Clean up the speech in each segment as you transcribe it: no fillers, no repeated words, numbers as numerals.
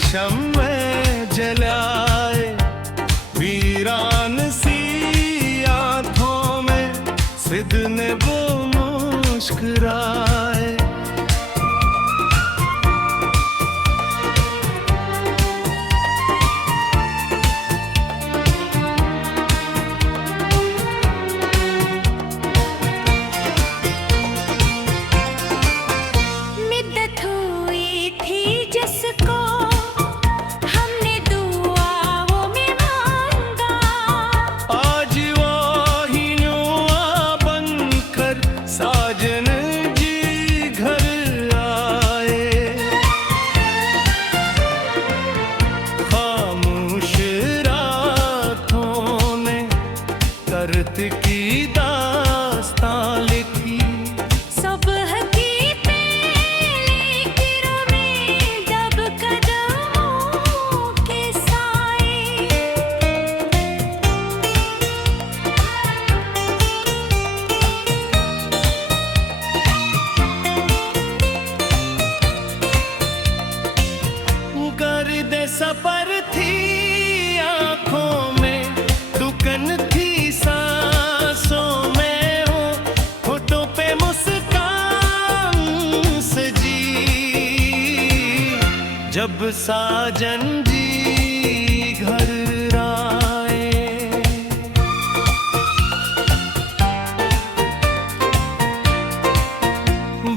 शम्मे जलाए, वीरान सी आंखों में सिद्ध ने वो मुस्कुराए। की दास्तां लिखी, सब हकीकतें लेकिरों में दब कदमों के साए। गर्द सफर थी आंखों में, दुकन थी सांसों में, हो होठों पे मुस्कान सजी, जब साजन जी घर आए।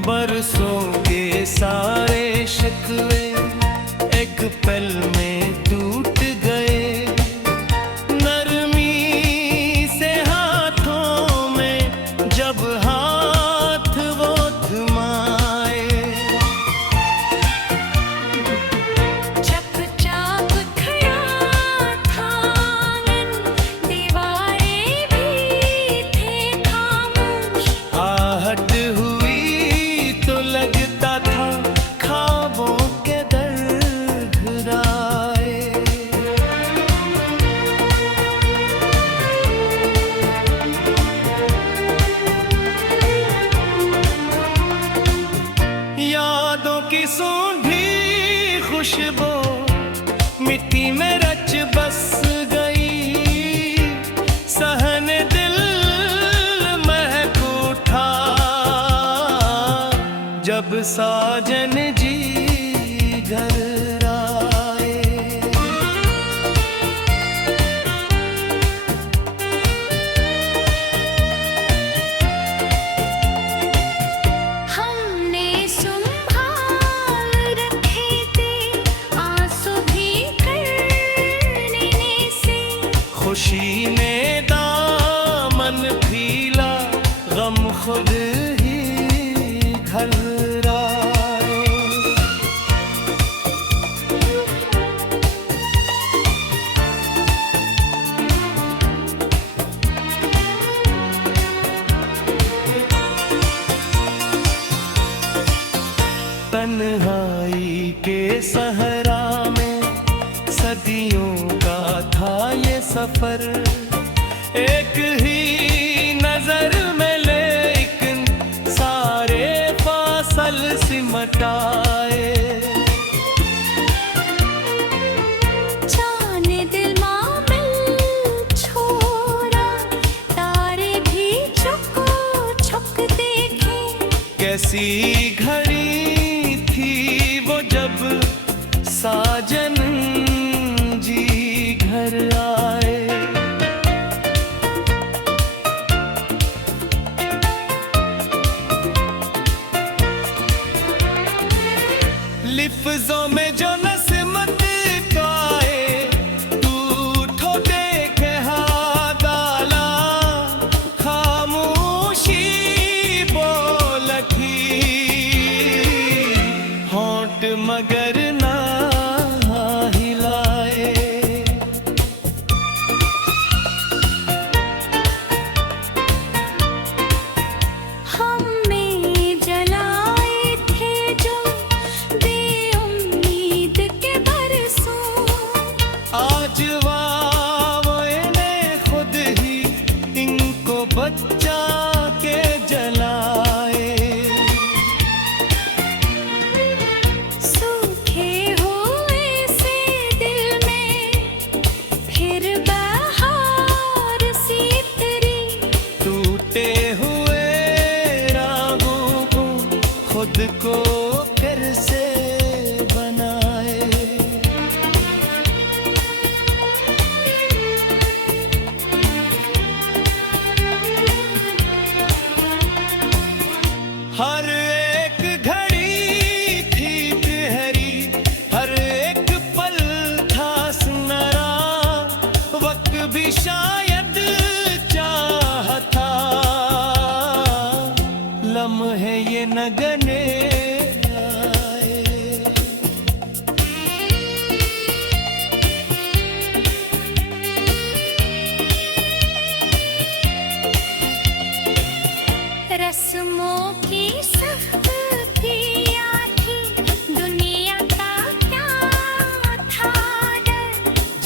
बरसों के सारे शिकवे एक पल में टूट गए, नरमी से हाथों में जब हाथ वो थमाए। चुपचाप खड़ा था आंगन, दीवारें भी थे खामोश। आहट हुई तो लगता था ख्वाबों के दर घुराए। यादों की सूंधी खुशबू मिट्टी में रच बस गई, सहने दिल महक उठा जब साजन जी घर आए। हमने संभाल रखे थे आंसू भी करने से, खुशी ने दामन फीला, गम खुद ही घलराए। तन्हाई के सहरा में सदियों का था ये सफर, एक ही नजर में लेकिन सारे फासल सिमटाए। जाने दिल मामिल छोड़ा, तारे भी चुक चुक देखे। कैसी घड़ी थी वो जब साजन जी घर आए। लिफ्ज़ों में जो नस्मत गाए, तू ठोटे के हादाला, खामोशी बोलती होंठ मगर ना हिलाए। हमें जलाए थे जो बेउम्मीद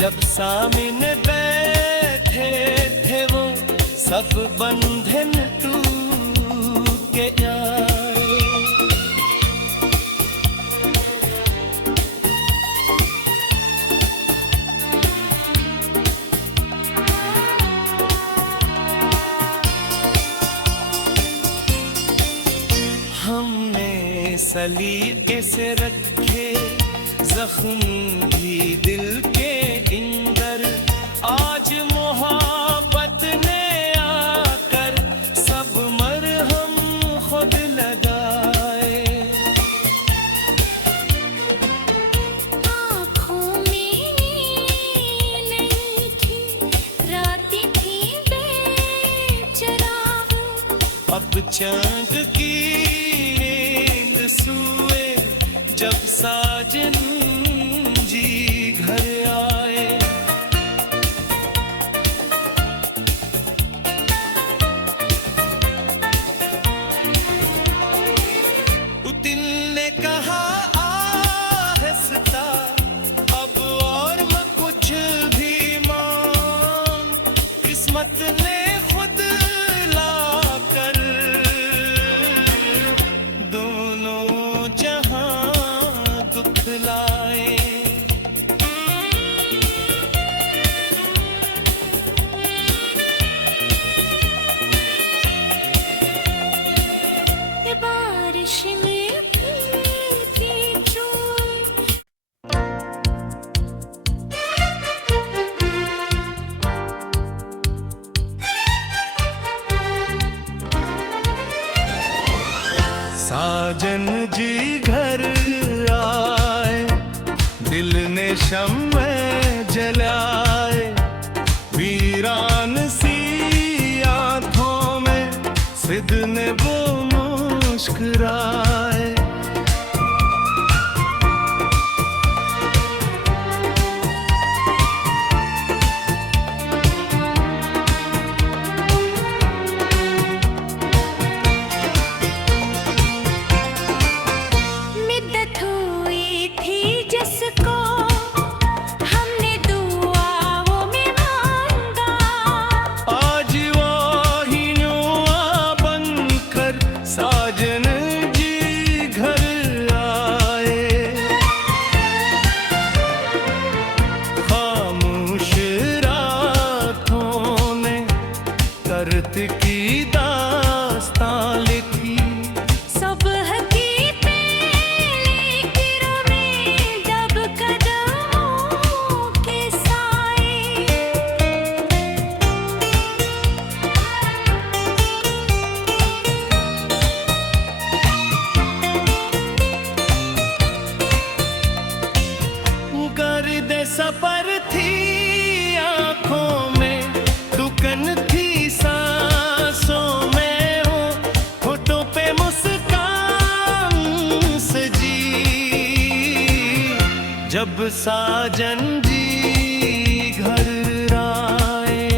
जब सामने बैठे थे वो सब बंधन टूट के आए। हमने सलीके से रखे जख्म भी दिल के अंदर, आज मोहब्बत ने आकर सब मरहम खुद लगाए। आँखों में नींद नहीं थी, रातें थी बेचराग, अब चांद की नींद सोए जब साजन जी घर आए। दिल ने कहा आहिस्ता, अब और मैं कुछ भी मांग, किस्मत ने खुद लाकर दोनों जहां दुख लाए। ये बारिश में भीगी चोट, साजन जी घर आए, दिल ने शम्मे जलाए, वीरान सी आंखों में सिद ने वो मुस्कुराए। मिद्दत हुई थी जिसको हमने दुआओं में मांगा, आज वो ही नुआ बनकर साजन जी घर आए। खामोश रातों ने करत की दास्तां लिखी, सुबह की पहली किरणों में जब कदमों के साए, गर्द सफर थी आंखों में, दुकन थी सांसों में, हो होठों पे मुस्कान सजी जब साजन जी घर आए।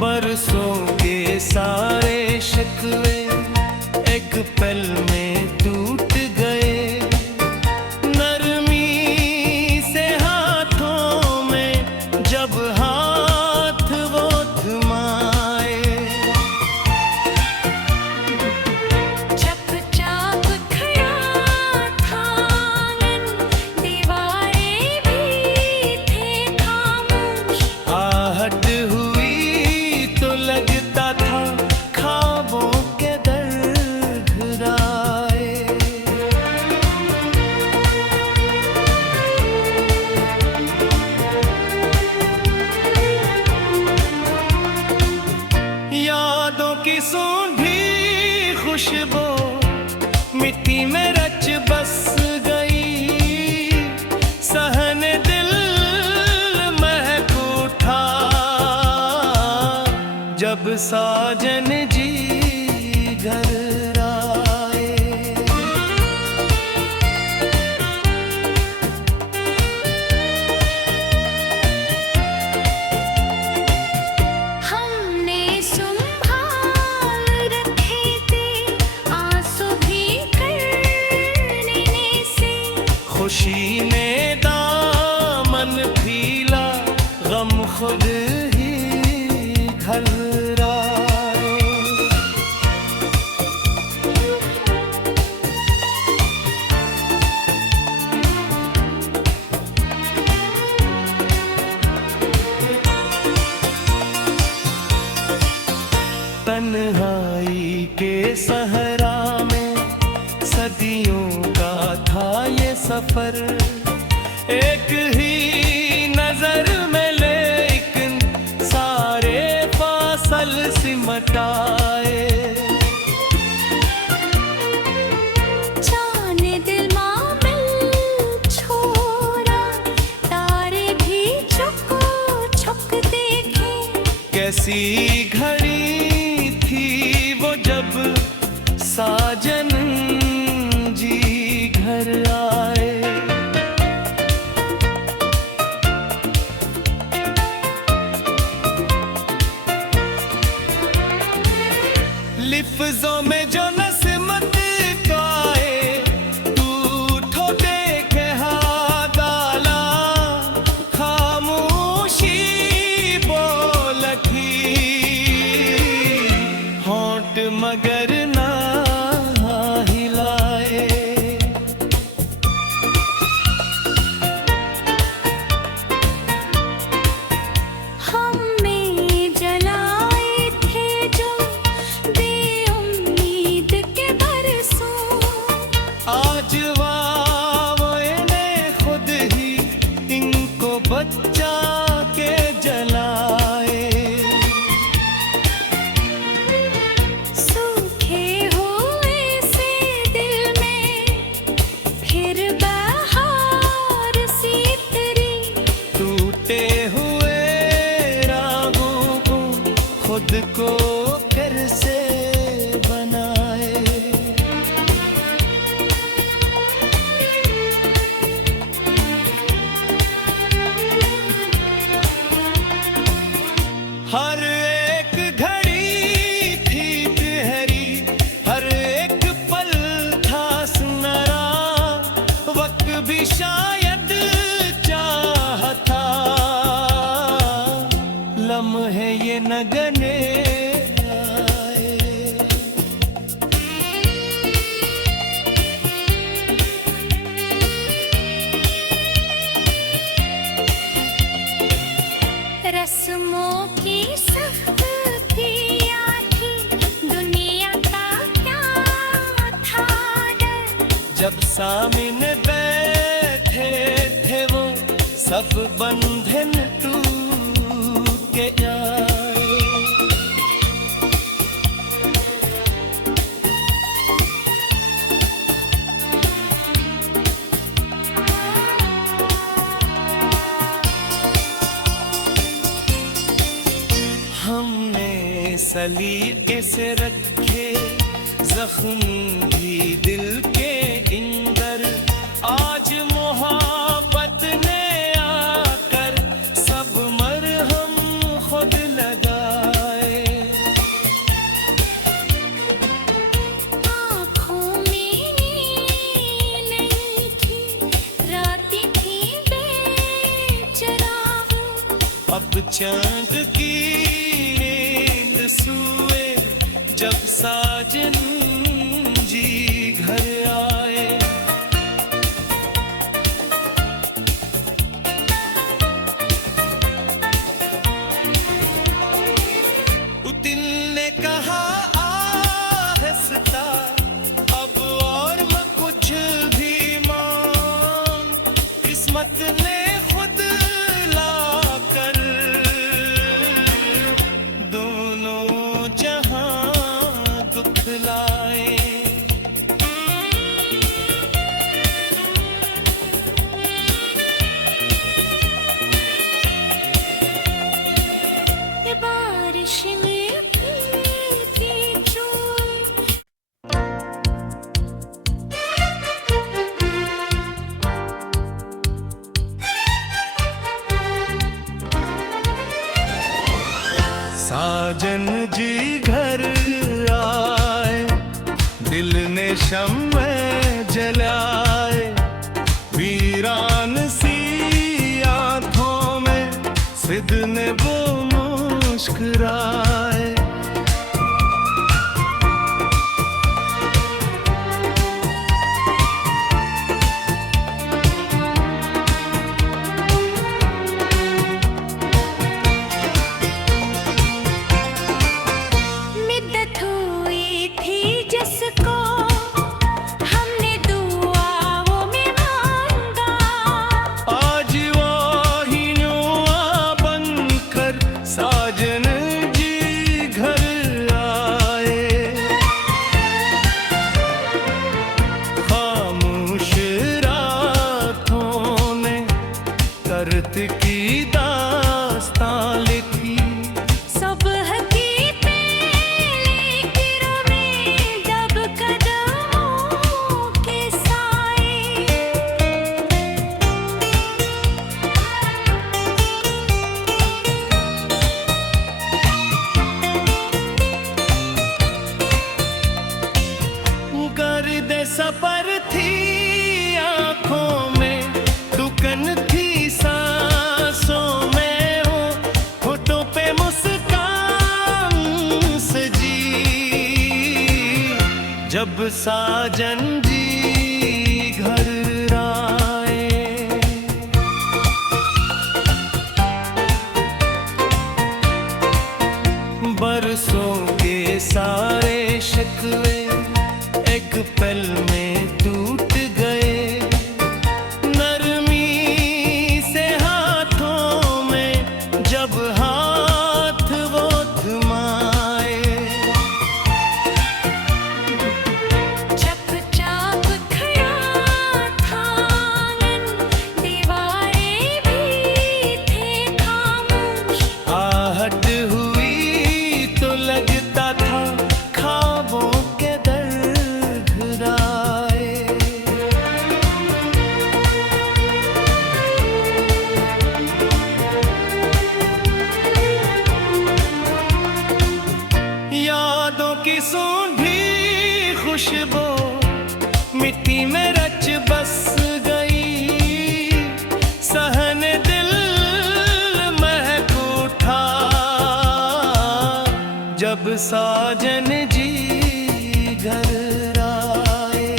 बरसों के सारे शिकवे एक पल में टूट गए, नरमी से हाथों में जब हाथ वो थमाए। चुपचाप खड़ा था आंगन, दीवारें भी थे खामोश, आहट हुई तो लगता था ख्वाबों के दर घराए। यादों की सूंधी खुशबू मिट्टी में रच बस गई, सहन दिल महक उठा जब साजन जी घर आए। हमने संभाल रखे थे आंसू भी कर सहरा में सदियों का था ये सफर। एक ही नजर में लेकिन सारे फासल सिमटाए। जाने दिल मामिल छोड़ा, तारे भी चुको छुप देखे। कैसी घड़ी थी वो जब साजन जी घर आए। लिफ्ज़ों में जो नस्मत गाए, तू ठोटे के हादाला खामोशी बोलखी। होंठ मगर ना हिलाए। हमें जलाए थे जो बेउम्मीद के बरसों। आज वावने खुद ही इनको बच्चा के जलाए। सूखे हुए से दिल में फिर बहार सी तेरी। टूटे हुए रागों को खुद को फिर से बनाए। हर एक घड़ी थी गहरी, हर एक पल था सुनहरा। वक्त भी शायद चाहता लम्हे ये न गने आए। रस्मों की सख्तियाँ थी, दुनिया का क्या था डर। जब सामने बैठे थे वो सब बंधन टूट के आए। हमने सलीके से रखे जख्म भी दिल के इंदर। आज मोहब्बत ने आकर सब मरहम खुद लगाए। आँखों में नींद नहीं थी, रातें थी बेचराग। अब चांद की नींद सुए जब साजन जी घर आए। दिल ने कहा आहिस्ता, अब और मैं कुछ भी मांग। किस्मत ने खुद लाकर दोनों जहां दुख लाए। ये बारिश में की चोट। साजन जी घर आए, दिल ने शम्मे जलाए। वीरान सी आंखों में सिद ने वो मुस्कुराए। मिद्दत हुई थी सफर थी आंखों में, दुकन थी सांसों में, हो होठों पे मुस्कान सजी, जब साजन जी घर आए। बरसों के सारे शिकवे एक पल में टूट गए, नरमी से हाथों में जब हाथ वो थमाए। चुपचाप खड़ा था आंगन, दीवारें भी थे खामोश। आहट हुई तो लगता था ख्वाबों के दर घुराए। यादों की सूंधी खुशबू मिट्टी में रच बस गई, सहन दिल महक उठा, जब साजन जी घर आए।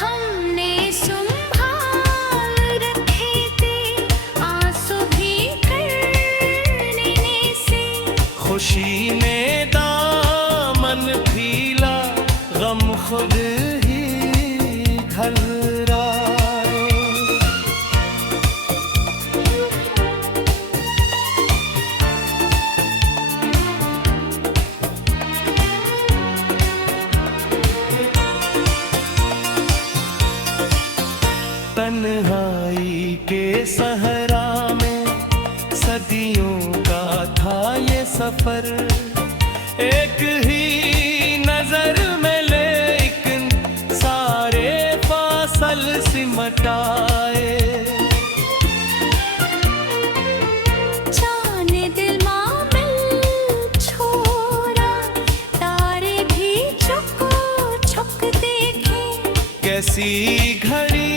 हमने संभाल रखे थे आंसू भी करने से, खुशी ने दामन फीला, गम खुद ही घलराए। तन्हाई के सहरा में सदियों का था ये सफर, एक ही नजर में लेकिन सारे फासल सिमटाए। जाने दिल मामिल छोड़ा, तारे भी चुको छुक देखे। कैसी घड़ी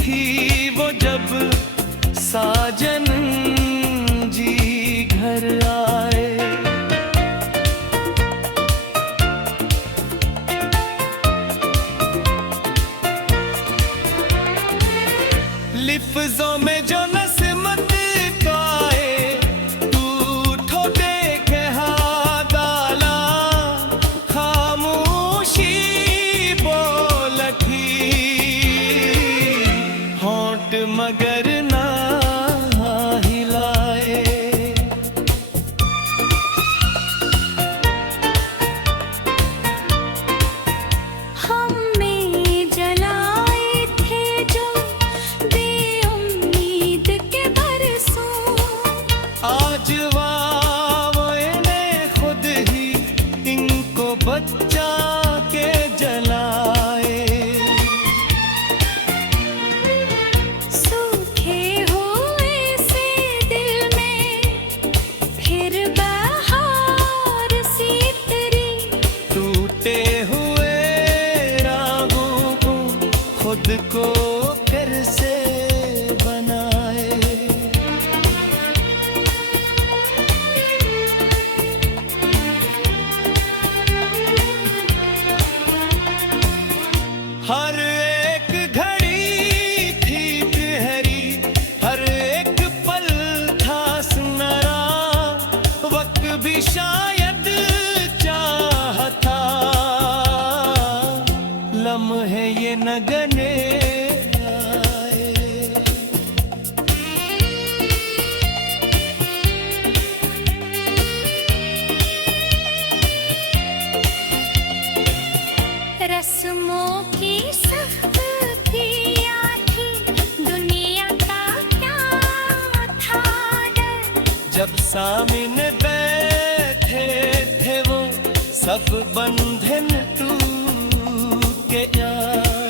थी वो जब साजन जी घर आए। लिफ्ज़ों में जो नस्मत गाए, तू ठोटे के हादाला, खामोशी बोल थी, होंठ मगर ना हिलाए। हमें जलाए थे जो बेउम्मीद के बरसों, आज वावे ने खुद ही इनको बच्चा के जलाए। सूखे हुए से दिल में फिर बहार सी तेरी, टूटे हुए रागों को खुद को फिर से बनाए। हर एक घड़ी थी गहरी, हर एक पल था सुनहरा, वक्त भी शायद चाहता लम्हे ये न गने आए। रस्मों की सख्तियाँ थी, दुनिया का क्या था डर। जब सामने बैठे थे वो सब बंधन टूट के आए।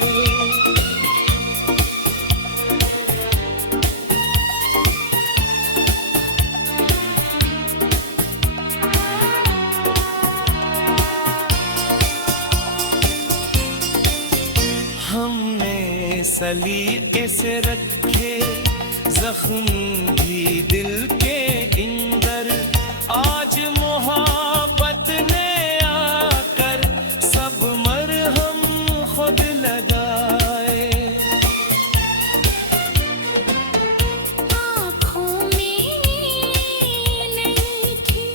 सलीके से रखे जख्म भी दिल के अंदर। आज मोहब्बत ने आकर सब मरहम खुद लगाए। आँखों में नहीं थी,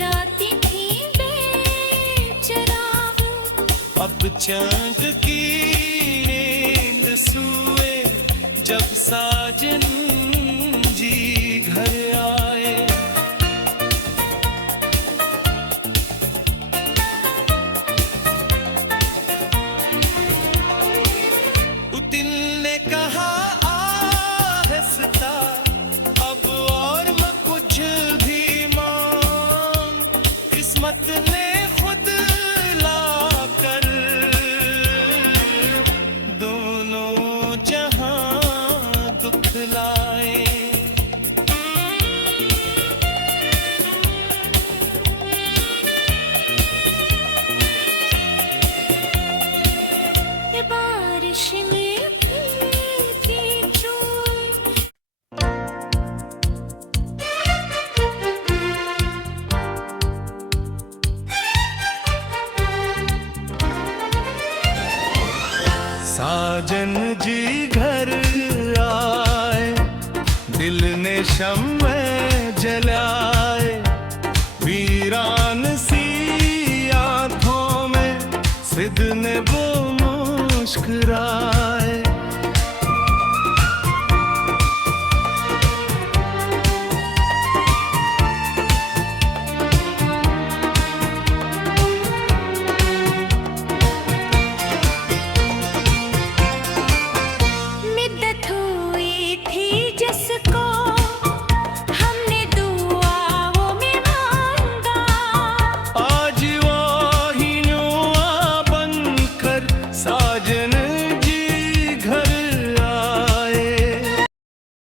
रातें थी बेचराग। अब चांद की नींद सोए जब साजन जी घर आए। दिल ने कहा आहिस्ता अब और मैं कुछ भी मांग। किस्मत ने खुद लाकर दोनों जहां दुख लाए। ये बारिश में की चोट। साजन जी घर आए, दिल ने शम्मे जलाए। वीरान सी आंखों में सिद ने वो मुस्कुराए।